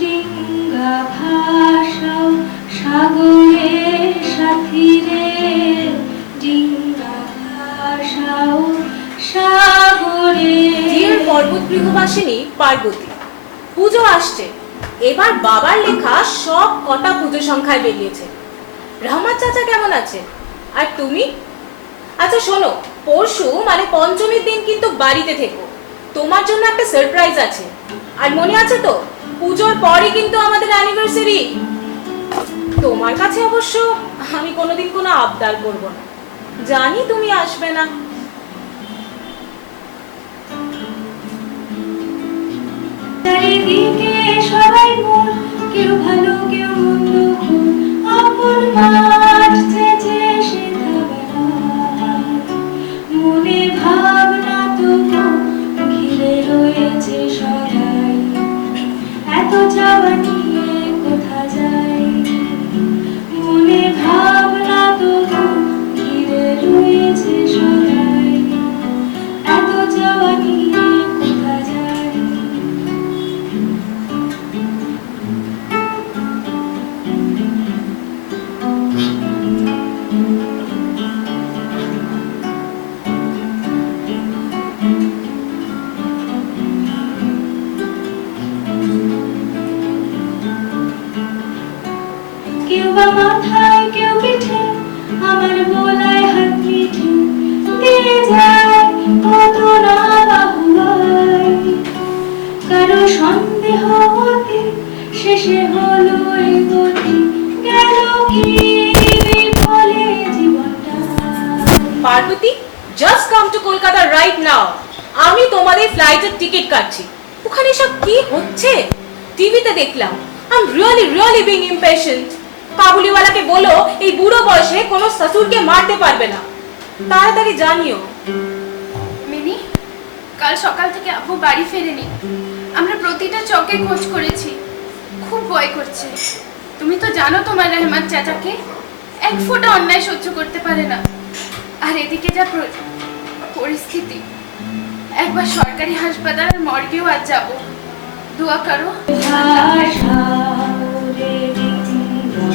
ডিঙ্গা ভাষাও সাগরের সাথী রে, ডিঙ্গা ভাষাও সাগরে। ডিয়ার পর্বত গৃহবাসিনী পার্বতী, পুজো আসছে। এবার বাবার লেখা সব কটা পুজো সংখ্যায় বেরিয়েছে। রহমত চাচা কেমন আছে? আর তুমি? আচ্ছা শোনো, পরশু মানে পঞ্চমীর দিন কিন্তু বাড়িতে থেকো, তোমার জন্য একটা সারপ্রাইজ আছে। আর মনে আছে তো, পুজোর পরই কিন্তু আমাদের অ্যানিভার্সারি। তোমার কাছে অবশ্য আমি কোনোদিন কোনো আবদার করব না, জানি তুমি আসবে না। চারিদিকে সবাই মোর, কেউ ভালো কেউ মন্দ, আপন মাঠ চেচে সেটা বেড়ায়। মনে ভাবনা তবু ঘিরে রয়েছে সবাই, এত চাওয়া নিয়ে কোথা যাই। মনে ভাবনা তবু ঘিরে রয়েছে সবাই, এত চাওয়া নিয়ে কোথা যাই। কেউ বা মাথায় কেউ পিঠে, আমার বোলায় হাত মিঠে দিয়ে যায় কত না বাহুবাই। কারো সন্দেহ হতে শেষে হলো এই গতি, গেল কি বিফলে জীবনটা। Parvati, just come to Kolkata right now. আমি তোমাদের ফ্লাইটের টিকিট কাটছি। ওখানে সব কি হচ্ছে টিভিতে দেখলাম। I am really being impatient. কাবুলিওয়ালাকে বলো এই বুড়ো বয়সে কোনো শ্বশুরকে মারতে পারবে না, তাড়াতাড়ি জানিও। মিনি, কাল সকাল থেকে আব্বু বাড়ি ফেরেনি। আমরা প্রতিটা চকে খোঁজ করেছি, খুব ভয় করছে। তুমি তো জানো তোমার রহমত চাচাকে, এক ফোঁটা অন্যায় সহ্য করতে পারে না। আর এদিকে যা পরিস্থিতি, একবার সরকারি হাসপাতাল আর মর্গেও আজ যাবো। দোয়া করো। ভাষাও রে ডিঙ্গা